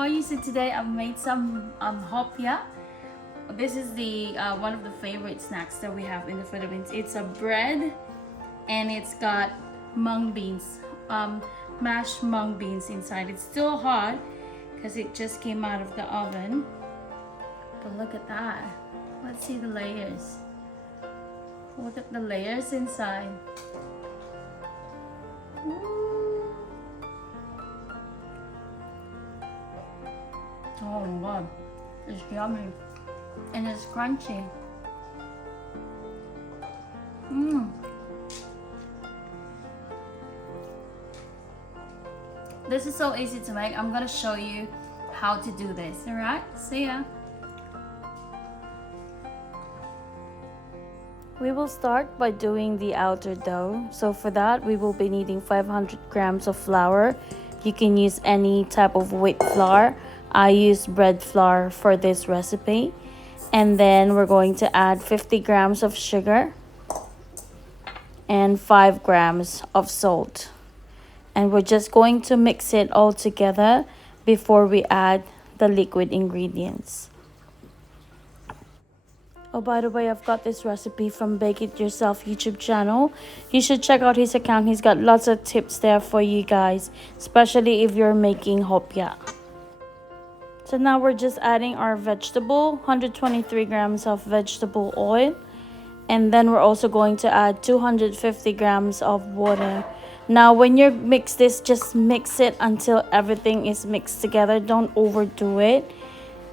are you? So today I've made some hopia. This is the one of the favorite snacks that we have in the Philippines. It's a bread and it's got mung beans, mashed mung beans inside. It's still hot because it just came out of the oven. But look at that. Let's see the layers. Look at the layers inside. Ooh. Oh my god, it's yummy and it's crunchy. Mmm. This is so easy to make. I'm gonna show you how to do this. Alright, see ya. We will start by doing the outer dough. So for that, we will be needing 500 grams of flour. You can use any type of wheat flour. I use bread flour for this recipe. And then we're going to add 50 grams of sugar and 5 grams of salt. And we're just going to mix it all together before we add the liquid ingredients. Oh, by the way, I've got this recipe from Bake It Yourself YouTube channel. You should check out his account. He's got lots of tips there for you guys, especially if you're making hopia. So now we're just adding our vegetable, 123 grams of vegetable oil. And then we're also going to add 250 grams of water. Now when you mix this, just mix it until everything is mixed together. Don't overdo it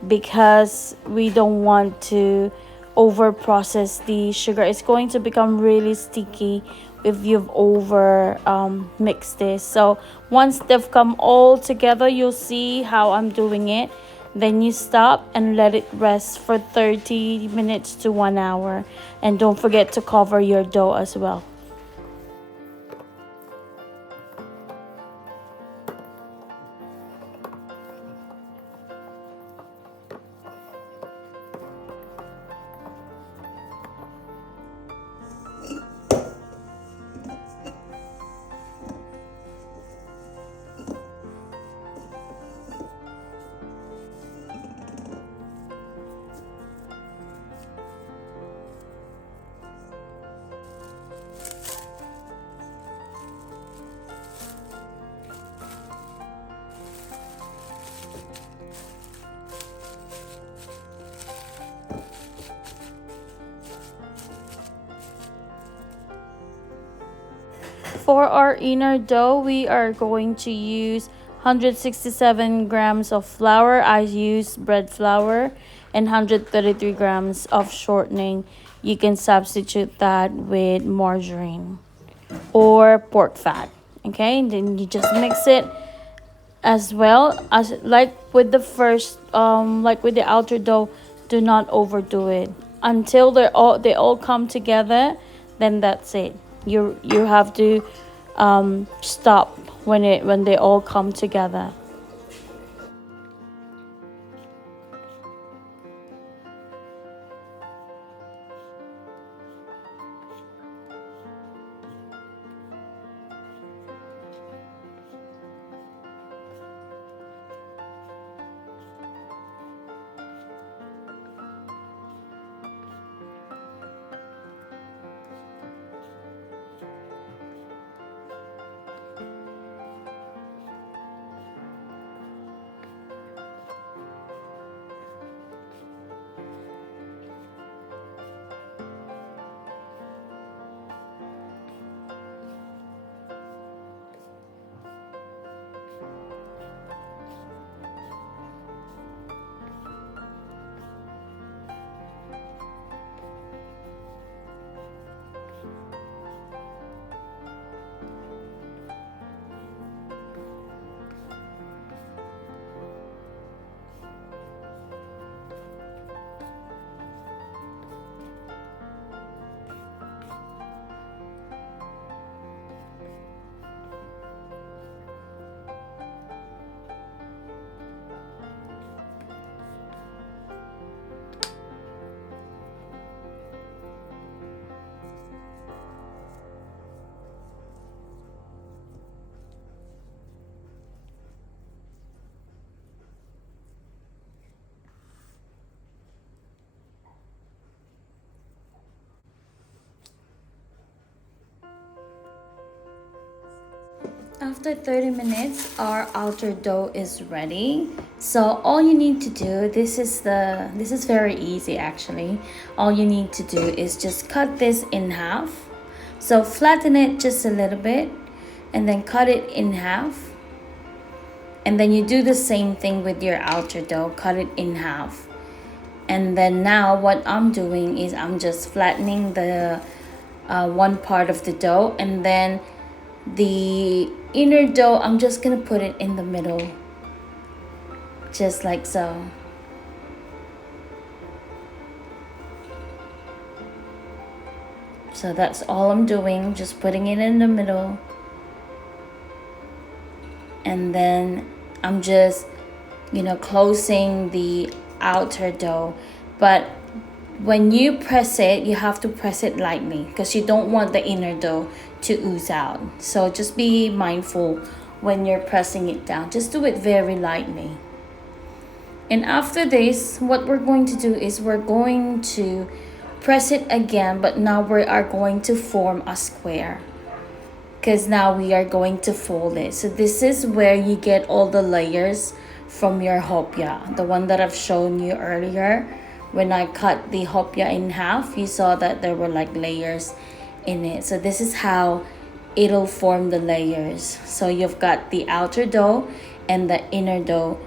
because we don't want to over process the sugar. It's going to become really sticky if you've over mixed this. So once they've come all together, you'll see how I'm doing it. Then you stop and let it rest for 30 minutes to 1 hour. And don't forget to cover your dough as well. For our inner dough, we are going to use 167 grams of flour. I use bread flour and 133 grams of shortening. You can substitute that with margarine or pork fat. Okay, and then you just mix it as well as like with the first like with the outer dough. Do not overdo it until they all come together. Then that's it. You have to stop when they all come together. After 30 minutes, our outer dough is ready. So all you need to do, this is very easy actually. All you need to do is just cut this in half. So flatten it just a little bit and then cut it in half. And then you do the same thing with your outer dough, cut it in half. And then now what I'm doing is I'm just flattening the one part of the dough, and then the inner dough, I'm just gonna put it in the middle, just like so. So that's all I'm doing, just putting it in the middle. And then I'm just, closing the outer dough. But when you press it, you have to press it lightly because you don't want the inner dough to ooze out. So just be mindful when you're pressing it down. Just do it very lightly. And after this, what we're going to do is we're going to press it again, but now we are going to form a square because now we are going to fold it. So this is where you get all the layers from your hopia, the one that I've shown you earlier. When I cut the hopia in half, you saw that there were like layers in it. So this is how it'll form the layers. So you've got the outer dough and the inner dough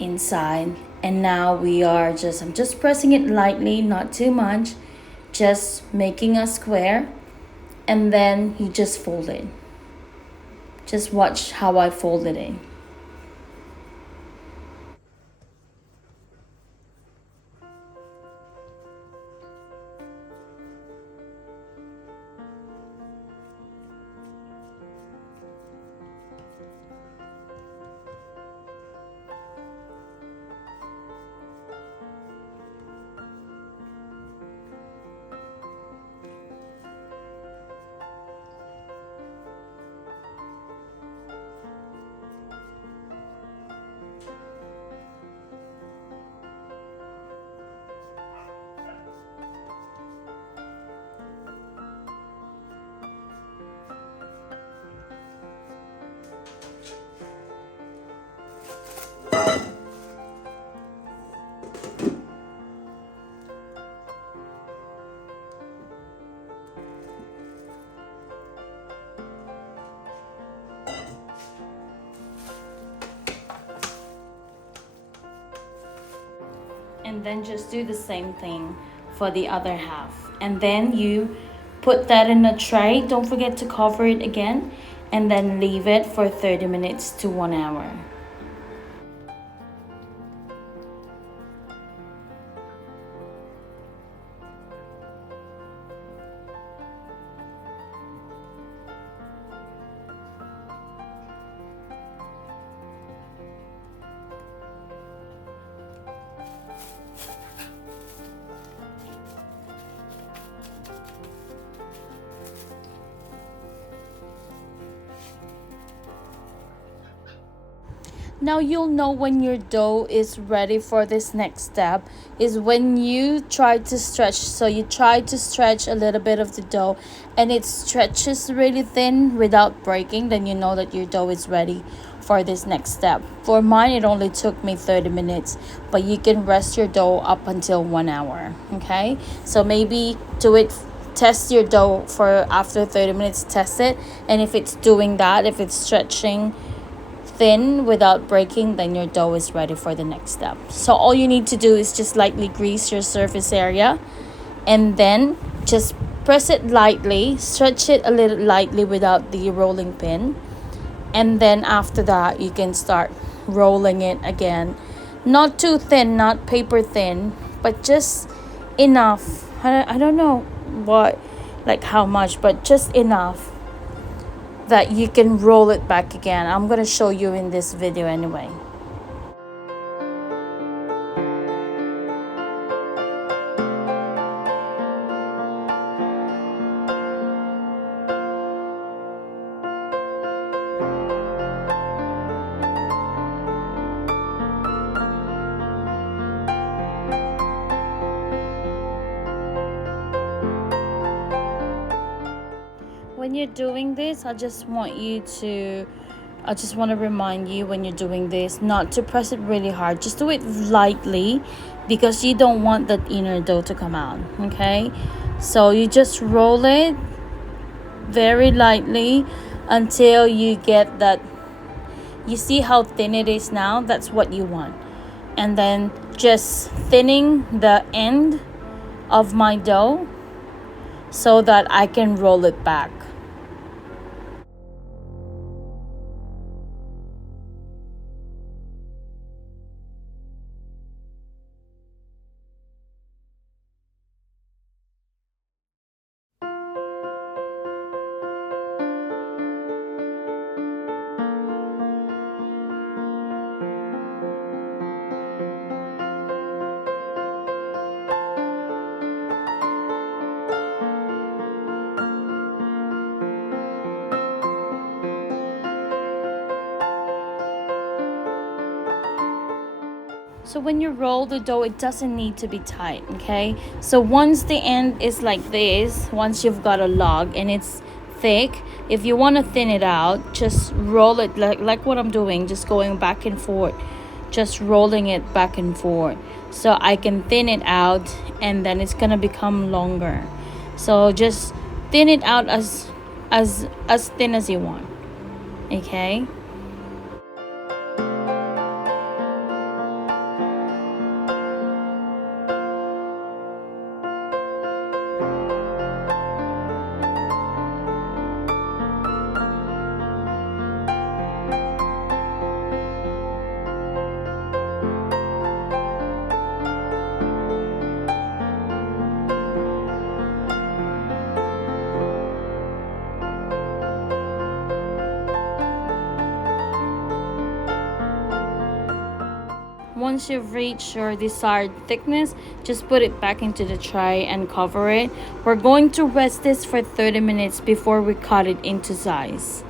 inside. And now I'm just pressing it lightly, not too much, just making a square, and then you just fold it. Just watch how I folded it. And then just do the same thing for the other half. And then you put that in a tray. Don't forget to cover it again, and then leave it for 30 minutes to 1 hour. Now you'll know when your dough is ready for this next step is when you try to stretch. So you try to stretch a little bit of the dough and it stretches really thin without breaking, then you know that your dough is ready for this next step. For mine, it only took me 30 minutes, but you can rest your dough up until 1 hour. Okay, so maybe test your dough for after 30 minutes, test it, and if it's doing that, if it's stretching thin without breaking, then your dough is ready for the next step. So all you need to do is just lightly grease your surface area, and then just press it lightly, stretch it a little lightly without the rolling pin, and then after that you can start rolling it again. Not too thin, not paper thin, but just enough. I don't know what, like how much, but just enough that you can roll it back again. I'm gonna show you in this video anyway. When you're doing this, I just want to remind you, when you're doing this, not to press it really hard. Just do it lightly, because you don't want that inner dough to come out, okay? So you just roll it very lightly until you get that. You see how thin it is now? That's what you want. And then just thinning the end of my dough so that I can roll it back. So when you roll the dough, it doesn't need to be tight, okay? So once the end is like this, once you've got a log and it's thick, if you want to thin it out, just roll it like what I'm doing, just going back and forth, just rolling it back and forth, so I can thin it out, and then it's gonna become longer. So just thin it out as thin as you want, okay? Once you've reached your desired thickness, just put it back into the tray and cover it. We're going to rest this for 30 minutes before we cut it into size.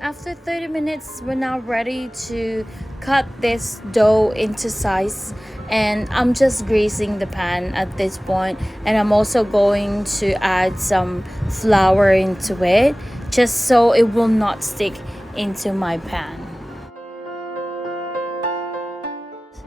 After 30 minutes, we're now ready to cut this dough into size, and I'm just greasing the pan at this point, and I'm also going to add some flour into it just so it will not stick into my pan.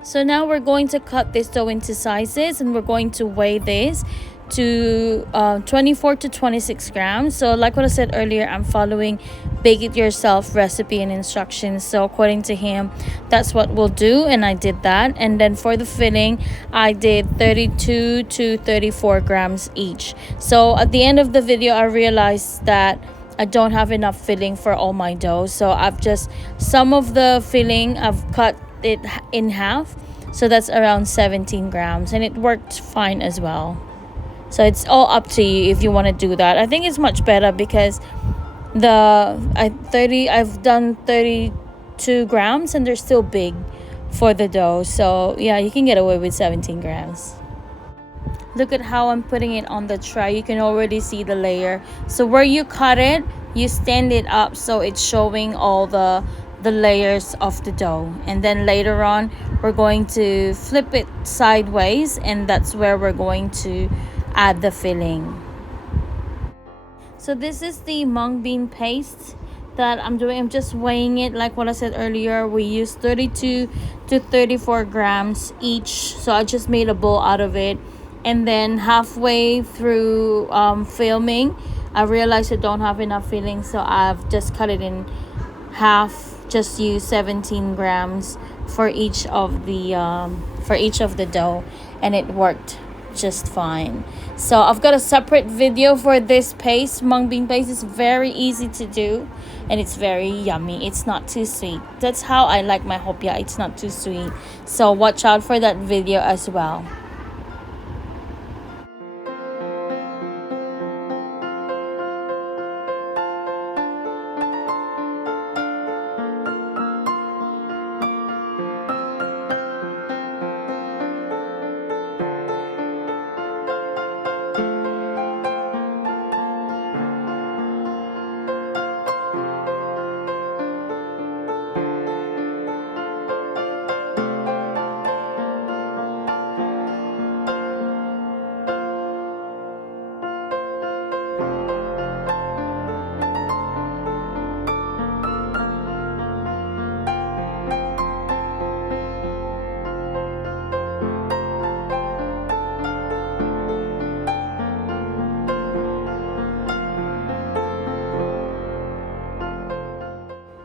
So now we're going to cut this dough into sizes, and we're going to weigh this to 24 to 26 grams. So like what I said earlier, I'm following bake it yourself recipe and instructions. So according to him, that's what we'll do, and I did that. And then for the filling, I did 32 to 34 grams each. So at the end of the video, I realized that I don't have enough filling for all my dough, so I've just some of the filling I've cut it in half, so that's around 17 grams, and it worked fine as well. So it's all up to you if you want to do that. I think it's much better because I've done 32 grams and they're still big for the dough. So yeah, you can get away with 17 grams. Look at how I'm putting it on the tray. You can already see the layer. So where you cut it, you stand it up so it's showing all the layers of the dough. And then later on, we're going to flip it sideways, and that's where we're going to add the filling. So this is the mung bean paste that I'm doing. I'm just weighing it like what I said earlier. We used 32 to 34 grams each, so I just made a bowl out of it. And then halfway through filming, I realized I don't have enough filling, so I've just cut it in half. Just use 17 grams for each of the dough, and it worked just fine. So I've got a separate video for this paste. Mung bean paste is very easy to do, and it's very yummy. It's not too sweet. That's how I like my hopia. It's not too sweet, so watch out for that video as well.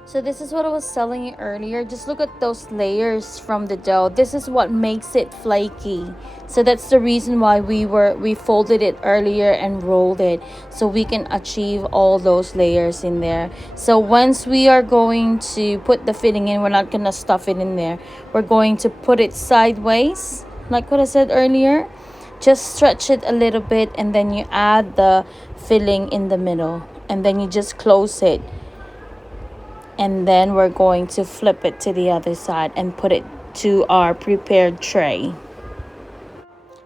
So this is what I was telling you earlier. Just look at those layers from the dough. This is what makes it flaky. So that's the reason why we folded it earlier and rolled it, so we can achieve all those layers in there. So once we are going to put the filling in, we're not gonna stuff it in there. We're going to put it sideways, like what I said earlier. Just stretch it a little bit, and then you add the filling in the middle, and then you just close it. And then we're going to flip it to the other side and put it to our prepared tray.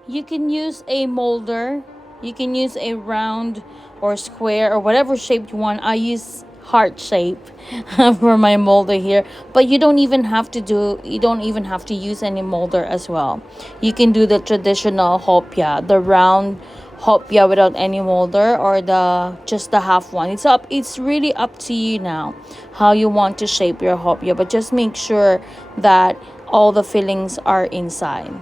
You can use a molder. You can use a round or square or whatever shape you want. I use heart shape for my molder here, but you don't even have to use any molder as well. You can do the traditional hopia, the round hopia without any molder, or just the half one. It's really up to you now how you want to shape your hopia, but just make sure that all the fillings are inside.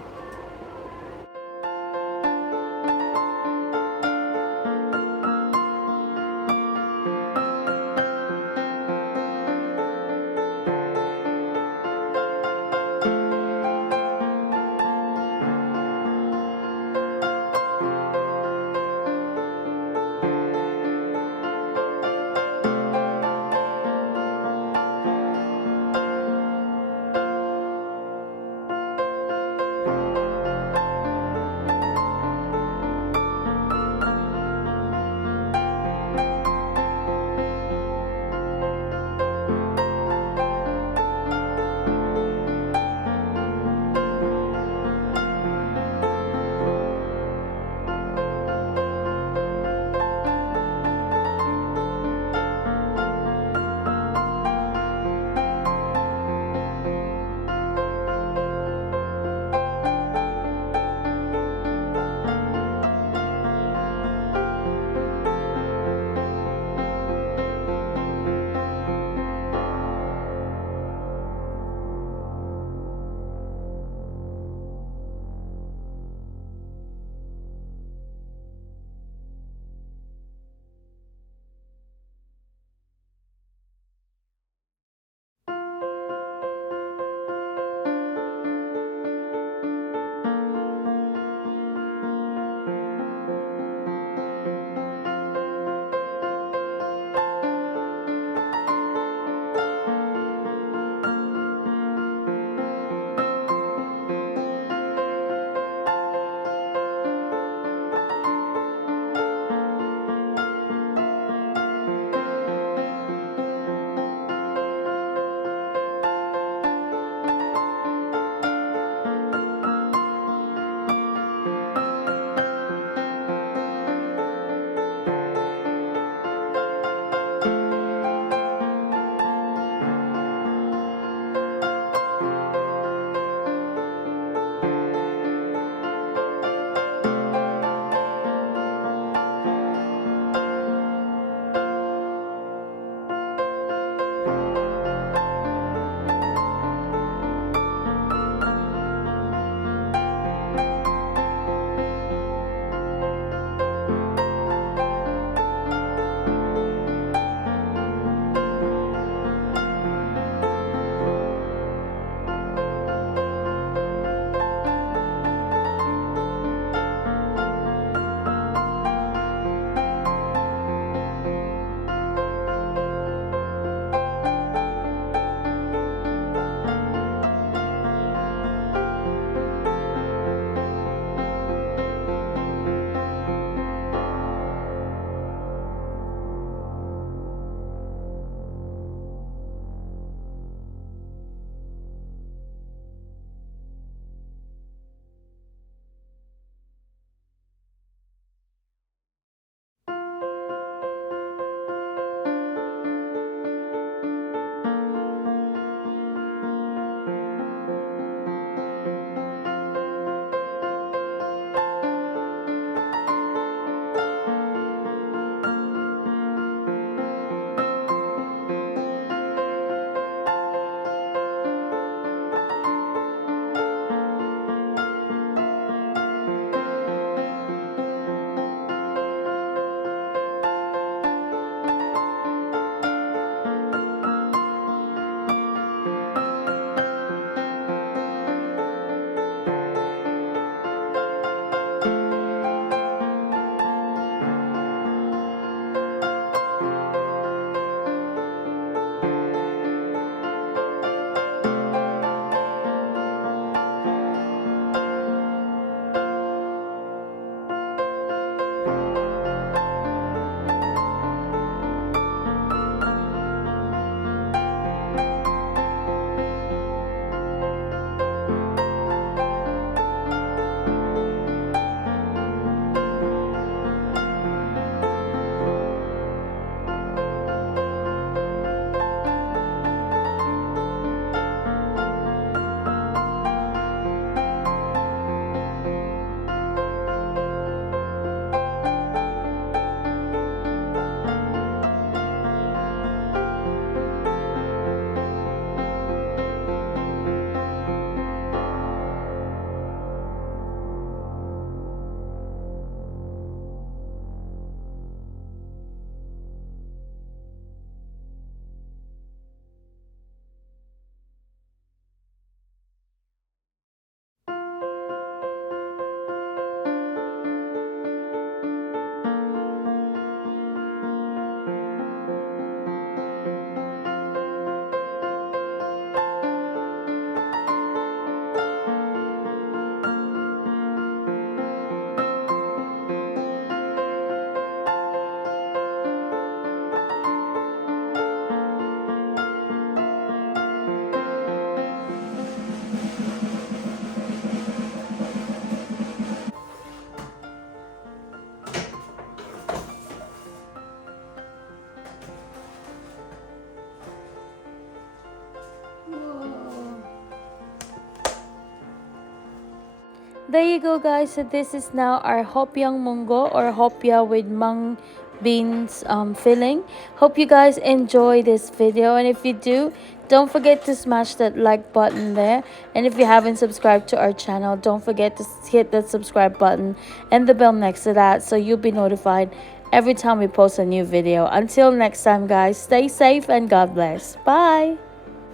There you go, guys. So this is now our Hopiang monggo or hopia with mung beans filling. Hope you guys enjoy this video, and if you do, don't forget to smash that like button there, and if you haven't subscribed to our channel, don't forget to hit that subscribe button and the bell next to that so you'll be notified every time we post a new video. Until next time, guys, stay safe and God bless. Bye.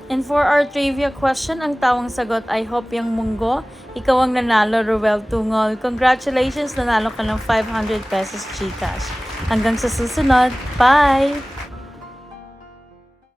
And for our trivia question, ang tawang sagot ay Hopiang monggo. Ikaw ang nanalo, Ruel Tungol. Congratulations, nanalo ka ng 500 pesos GCash. Hanggang sa susunod. Bye!